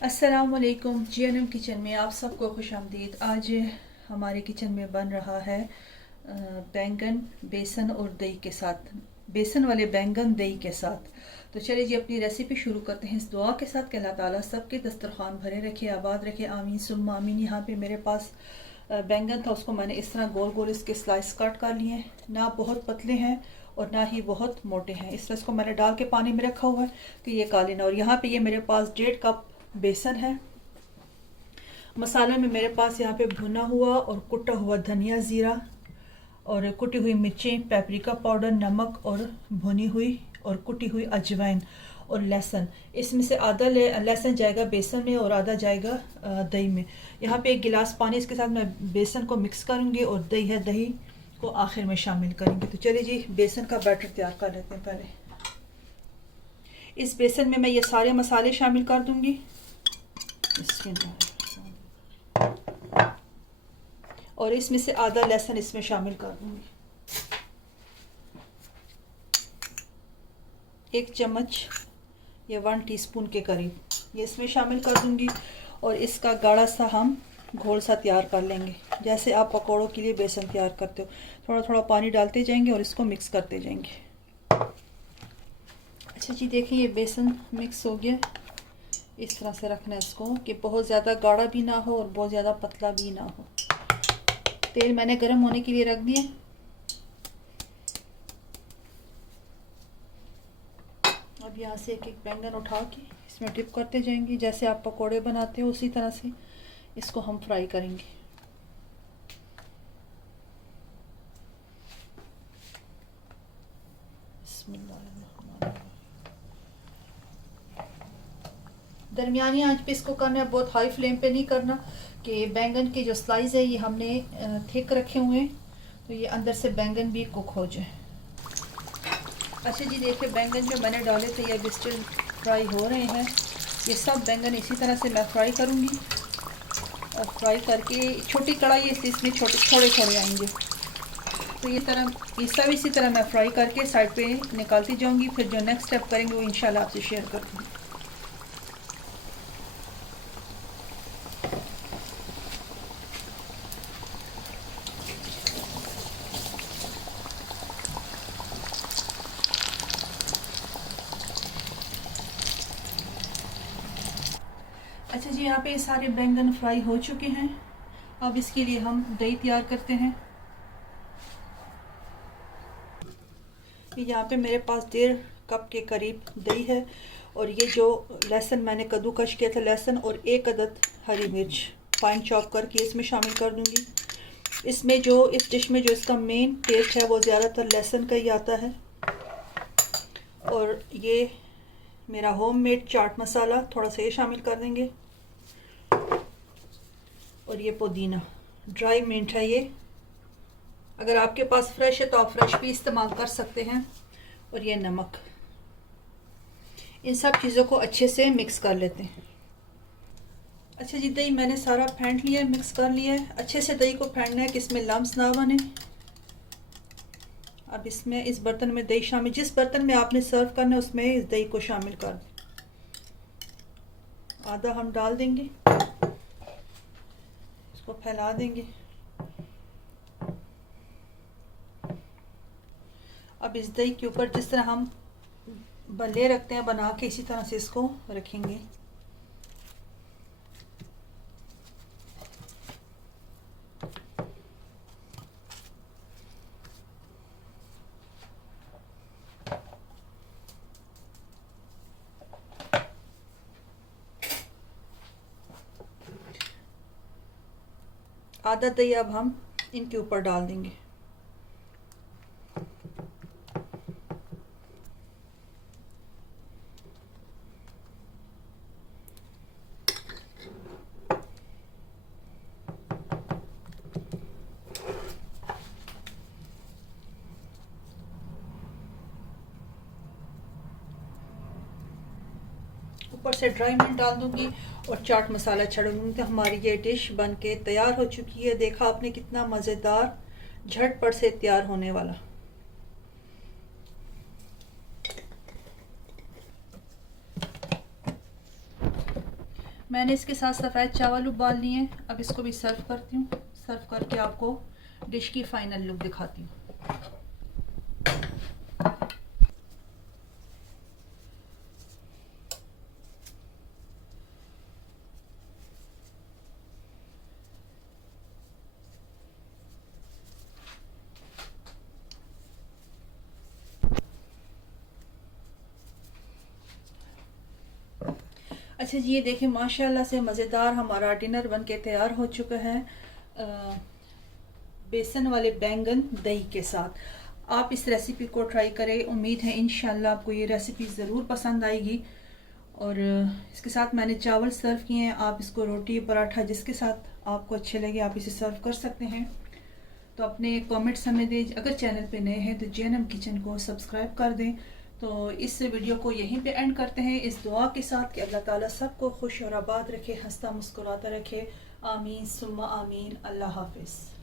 अस्सलामुअलैकुम। GNM kitchen में आप सबको खुश आमदीद। आज हमारे किचन में बन रहा है बैंगन बेसन और दही के साथ, बेसन वाले बैंगन दही के साथ। तो चलिए जी अपनी रेसिपी शुरू करते हैं इस दुआ के साथ कि अल्लाह ताला सबके दस्तरखान भरे रखे, आबाद रखे, आमीन सुम्मा आमीन। यहाँ पे मेरे पास बैंगन था, उसको मैंने इस तरह गोल गोल इसके स्लाइस कट कर लिए हैं। ना बहुत पतले हैं और ना ही बहुत मोटे हैं। इस तरह इसको मैंने डाल के पानी में रखा हुआ है कि ये काले ना। और यहाँ पे ये मेरे पास 1.5 कप बेसन है। मसाले में मेरे पास यहाँ पे भुना हुआ और कुटा हुआ धनिया, ज़ीरा और कुटी हुई मिर्चें, पेपरिका पाउडर, नमक और भुनी हुई और कुटी हुई अजवाइन और लहसुन। इसमें से आधा लहसुन जाएगा बेसन में और आधा जाएगा दही में। यहाँ पे 1 गिलास पानी इसके साथ मैं बेसन को मिक्स करूँगी और दही है, दही को आखिर में शामिल करेंगे। तो चलिए जी बेसन का बैटर तैयार कर लेते हैं। पहले इस बेसन में मैं ये सारे मसाले शामिल कर दूँगी और इसमें से आधा लहसुन इसमें शामिल कर दूंगी। 1 चम्मच या 1 टीस्पून के करीब ये इसमें शामिल कर दूंगी। और इसका गाढ़ा सा हम घोल सा तैयार कर लेंगे, जैसे आप पकौड़ों के लिए बेसन तैयार करते हो। थोड़ा थोड़ा पानी डालते जाएंगे और इसको मिक्स करते जाएंगे। अच्छा जी देखिए ये बेसन मिक्स हो गया। इस तरह से रखना है इसको कि बहुत ज़्यादा गाढ़ा भी ना हो और बहुत ज़्यादा पतला भी ना हो। तेल मैंने गर्म होने के लिए रख दिए। अब यहाँ से एक एक बैंगन उठा के इसमें डिप करते जाएंगे, जैसे आप पकोड़े बनाते हो उसी तरह से इसको हम फ्राई करेंगे। दरमियानी आंच पे इसको करना है, बहुत हाई फ्लेम पे नहीं करना कि बैंगन के जो स्लाइस है ये हमने थिक रखे हुए हैं तो ये अंदर से बैंगन भी कुक हो जाए। अच्छा जी देखिए बैंगन जो मैंने डाले थे ये अभी स्टिल फ्राई हो रहे हैं। ये सब बैंगन इसी तरह से मैं फ्राई करूँगी और फ्राई करके छोटी कढ़ाई है इसलिए इसमें थोड़े थोड़े आएंगे। तो ये सब इसी तरह मैं फ्राई करके साइड पे निकालती जाऊँगी। फिर जो नेक्स्ट स्टेप करेंगे वो इंशाल्लाह आपसे शेयर करूँगी। अच्छा जी यहाँ पे सारे बैंगन फ्राई हो चुके हैं। अब इसके लिए हम दही तैयार करते हैं। यहाँ पे मेरे पास 1.5 कप के करीब दही है और ये जो लहसुन मैंने कद्दूकश किया था, लहसुन और 1 अदद हरी मिर्च फाइन चॉप करके इसमें शामिल कर दूंगी। इसमें जो इस डिश में जो इसका मेन टेस्ट है वो ज़्यादातर लहसुन का ही आता है। और ये मेरा होममेड चाट मसाला थोड़ा सा ये शामिल कर देंगे। और ये पुदीना ड्राई मिंट है ये, अगर आपके पास फ्रेश है तो आप फ्रेश भी इस्तेमाल कर सकते हैं। और ये नमक, इन सब चीज़ों को अच्छे से मिक्स कर लेते हैं। अच्छा जी दही मैंने सारा फेंट लिया है, मिक्स कर लिया है। अच्छे से दही को फेंटना है कि इसमें लम्स ना बने। अब इसमें इस बर्तन में दही शामिल, जिस बर्तन में आपने सर्व करना है उसमें इस दही को शामिल कर दें। आधा हम डाल देंगे, इसको फैला देंगे। अब इस दही के ऊपर जिस तरह हम बल्ले रखते हैं बना के, इसी तरह से इसको रखेंगे। आधा दही अब हम इनके ऊपर डाल देंगे। ऊपर से ड्राई मिंट डाल दूंगी और चाट मसाला छिड़कूंगी। तो हमारी ये डिश बन के तैयार हो चुकी है। देखा आपने कितना मज़ेदार झटपट से तैयार होने वाला। मैंने इसके साथ सफ़ेद चावल उबाल लिए हैं। अब इसको भी सर्व करती हूँ। सर्व करके आपको डिश की फाइनल लुक दिखाती हूँ। अच्छा जी, ये देखें माशाल्लाह से मज़ेदार हमारा डिनर बन के तैयार हो चुका है बेसन वाले बैंगन दही के साथ। आप इस रेसिपी को ट्राई करें। उम्मीद है इंशाल्लाह आपको ये रेसिपी ज़रूर पसंद आएगी। और इसके साथ मैंने चावल सर्व किए हैं। आप इसको रोटी पराठा जिसके साथ आपको अच्छे लगे आप इसे सर्व कर सकते हैं। तो अपने कमेंट्स हमें दें। अगर चैनल पे नए हैं तो JNM किचन को सब्सक्राइब कर दें। तो इस वीडियो को यहीं पे एंड करते हैं इस दुआ के साथ कि अल्लाह ताला सबको खुश और आबाद रखे, हंसता मुस्कुराता रखे। आमीन सुम्मा आमीन। अल्लाह हाफिज़।